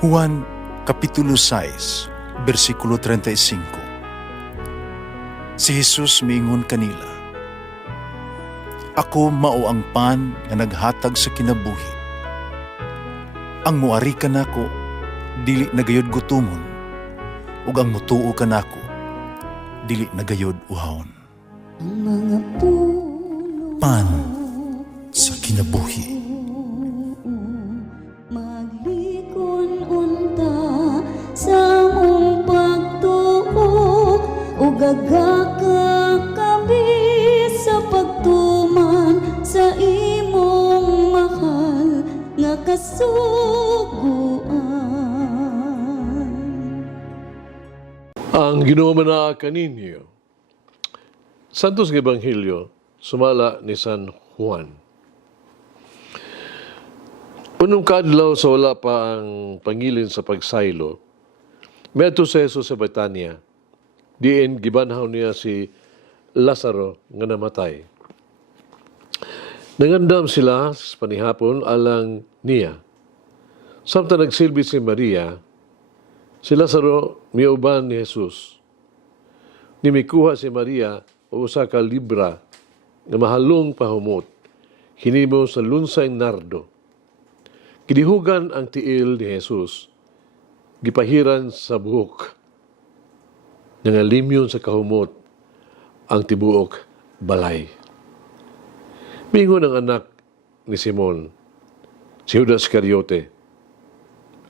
Juan Kapitulo 6, versikulo 35. Si Jesus miingon kanila, "Ako mao ang pan nga naghatag sa kinabuhi. Ang muari kanako dili nagayod gutomon, ug ang mutuo kanako dili nagayod uhawon." Ang mga puno Pan sa kinabuhi. maglikon unta sa mong pagtuo ug gagaka kami sa pagtuman sa imong mahal nga kasuguan. Ang ginumana kaninyo, Santos nga Ebanghelyo, sumala ni San Juan. Unong kadlaw sa wala pa ang pangilin sa pagsaylo, meto sa Jesus sa Betania, diin gibanhaw niya si Lazaro nga namatay. Nangandam sila sa panihapon alang niya. Samtang nagsilbi si Maria, si Lazaro miuban ni Jesus. Nimikuha si Maria o usa ka libra nga mahalong pahumot, hinimo sa lunsay nardo. Gidihugan ang tiil ni Jesus, gipahiran sa buhok, nangalimyon sa kahumot ang tibuok balay. Mingon ang anak ni Simon, si Judas Iscariote,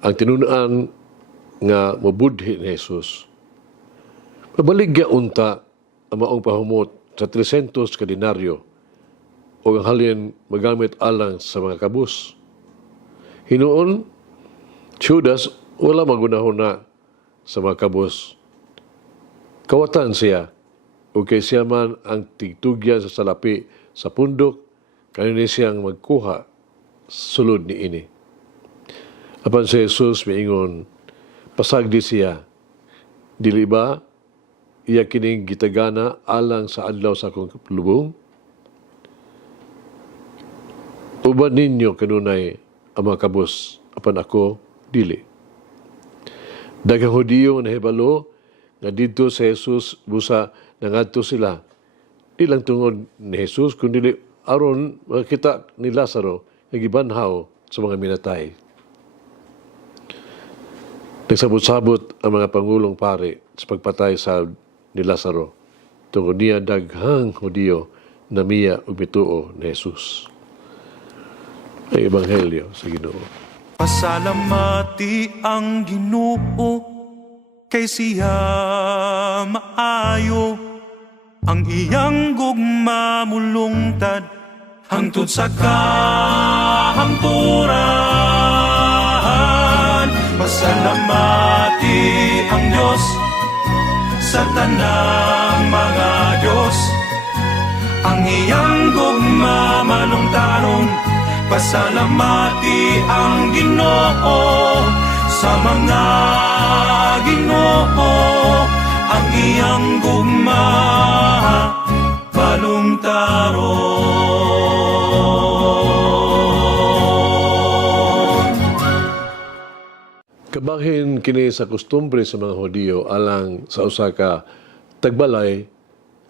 ang tinunaan nga mabudhi ni Jesus. Mabaligya unta ang maong pahumot sa 300 ka denaryo o ang halin magamit alang sa mga kabus. Hinuon, Judas wala magunahon na sa mga kabus. Kawatan siya o kay siya man ang tigtugyan sa salapi sa pundok, kanina siyang magkuha sulod ni ini. Apan si Jesus miingon, pasagdi siya, dili ba iya kining gitagana alang sa adlaw sa akong lubong? Uban ninyo kanunay ang mga kabus, apan ako dili. Daghang Hudiyo na hebalo nga dito sa Jesus busa nangadto sila. Di lang tungod ni Jesus kundi aron makita ni Lazaro nga gibanhaw sa mga minatay. Nagsabot-sabot ang mga pangulong pare sa pagpatay sa ni Lazaro. Tungod niya daghang Hudiyo na miya ug mituo ni Jesus. Ang Ebanghelyo sa Ginoo. Pasalamati ang Ginoo kay siya maayo, ang iyang gugma mulungtad hangtod sa kahangturan. Pasalamati ang Diyos sa tanang mga Diyos, ang iyang gugma malungtaron. Pasalamati ang Ginoo sa mga Ginoo, ang iyang gugma balungtaron. Kabahin kini sa kustumbre sa mga Hudiyo alang sa usa ka tagbalay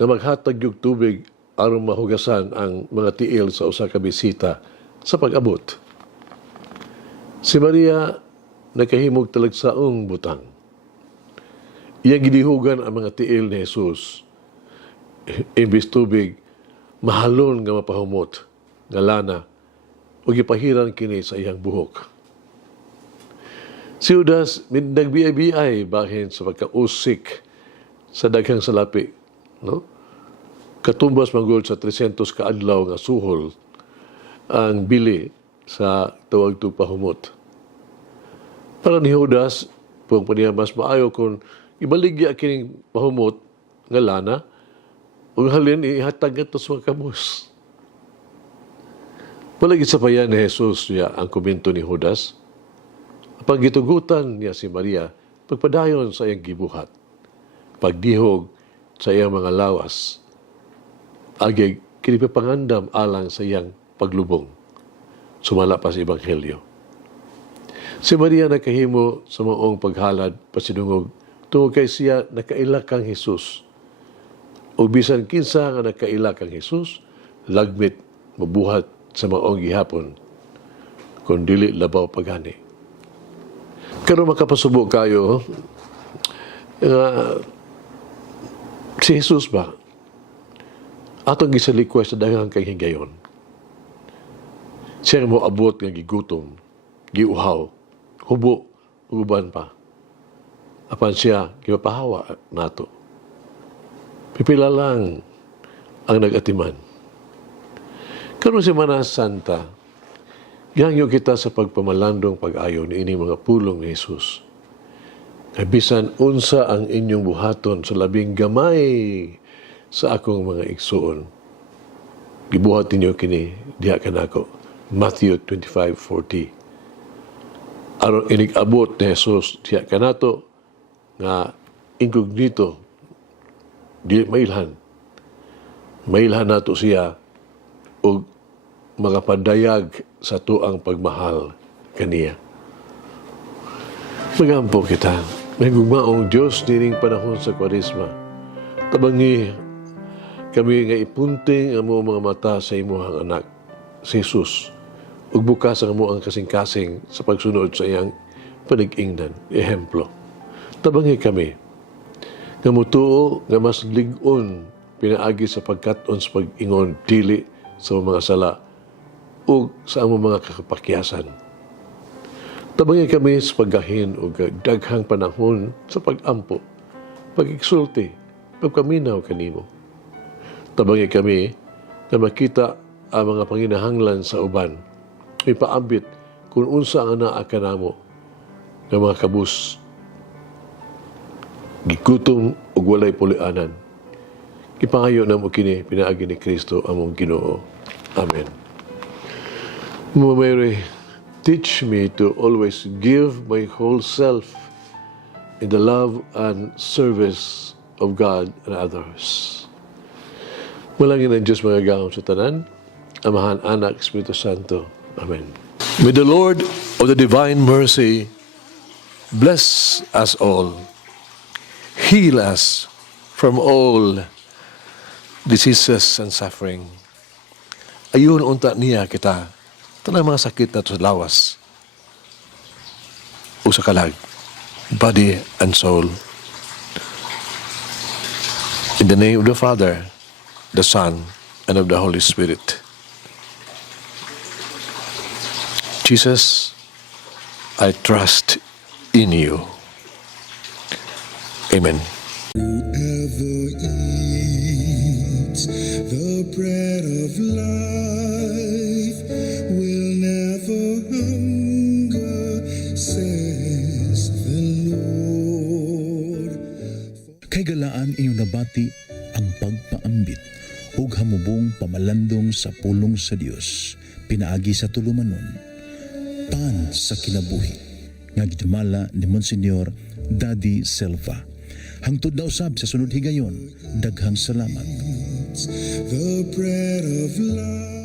nga maghatag og tubig aron mahugasan ang mga tiil sa usa ka bisita sa pag-abot. Si Maria nakahimog talagsaong butang. Iya gidihugan ang mga tiil ni Jesus. Imbis tubig, mahalon nga mapahumot nga lana o gipahiran kini sa iyang buhok. Si Judas nagbiay-biay bahin sa pagkausik sa daghang salapi, no? Katumbas manggol sa 300 ka adlaw nga suhol ang bili sa tawag to pahumot. Para ni Judas, kung paniya mas maayo kung ibaligya kining pahumot nga lana, o halin ihatag ito sa mga kabus. Palagi sa payan ni Jesus niya ang komento ni Judas. Pag gitugutan niya si Maria, pagpadayon sa iyang gibuhat, pagdihog sa iyang mga lawas, agig kinipapangandam alang sa iyang paglubong. Sumala pa sa Ebanghelyo. Si Maria nakahimo sa maong paghalad pasidungog tungod kay siya nakaila kang Hesus. O bisan kinsa nga nakaila kang Hesus, lagmit mabuhat sa maong gihapon kung dili labaw pagani. Karon makapasubo kayo nga si Jesus ba atong gisalikwa sa daghang kay higayon. Siya mo abot nga gigutom, giuhaw, hubo, uban pa. Apan siya gipapahawa nato. Pipila lang ang nagatiman. Karon Semana Santa, gihangyo kita sa pagpamalandong pag-ayo ni ini mga pulong ni Jesus. Kay bisan unsa ang inyong buhaton sa labing gamay sa akong mga igsuon. Gibuhat ninyo kini diha kanako. Matthew 25:40. Aron inig-abot ni Jesus diha kanato nga incognito di mailhan. Mailhan nato siya og mga padayag sa tuang pagmahal kaniya. Magampo kita. Nagugmaong Diyos dining panahon sa Kwaresma. Tabangi kami nga ipunting ang mga mata sa imuhang anak, si Jesus, ug bukas ang ang kasing-kasing sa pagsunod sa iyang panig-ingnan, ehemplo. Tabangi kami nga mutuo nga mas lig-on pinaagi sa pagkat-on sa pag-ingon dili sa mga sala ug sa among mga kakapakyasan. Tabangi kami sa paggahin o daghang panahon sa pag-ampo, pag-iksulti, pagkaminaw kanimo. Tabangi kami na makita ang mga panginahanglan sa uban, ipaambit kung unsa ang anaa kanamo ng mga kabus, gikutom ug walay pulianan. Ipangayo na mo kini pinaagi ni Kristo among Ginoo. Amen. Mama Mary, teach me to always give my whole self in the love and service of God and others. Malangin ang Diyos mga gaon sa tanan, Amahan, Anak, Espiritu Santo. Amen. May the Lord of the divine mercy bless us all, heal us from all diseases and suffering. Ayun unta niya kita, tanang mga sakit na sa lawas o sa kalag, body and soul. In the name of the Father, the Son, and of the Holy Spirit. Jesus, I trust in you. Amen. Whoever eats the bread of life will never hunger, says the Lord. Kay galaan inyong nabati ang pagpaambit ug hamubong pamalandong sa pulong sa Dios pinaagi sa tulumanon pan sa kinabuhi nga gidumala ni Monsignor Daddy Silva. Hangtod na usab sa sunod higayon, daghang salamat. The bread of life.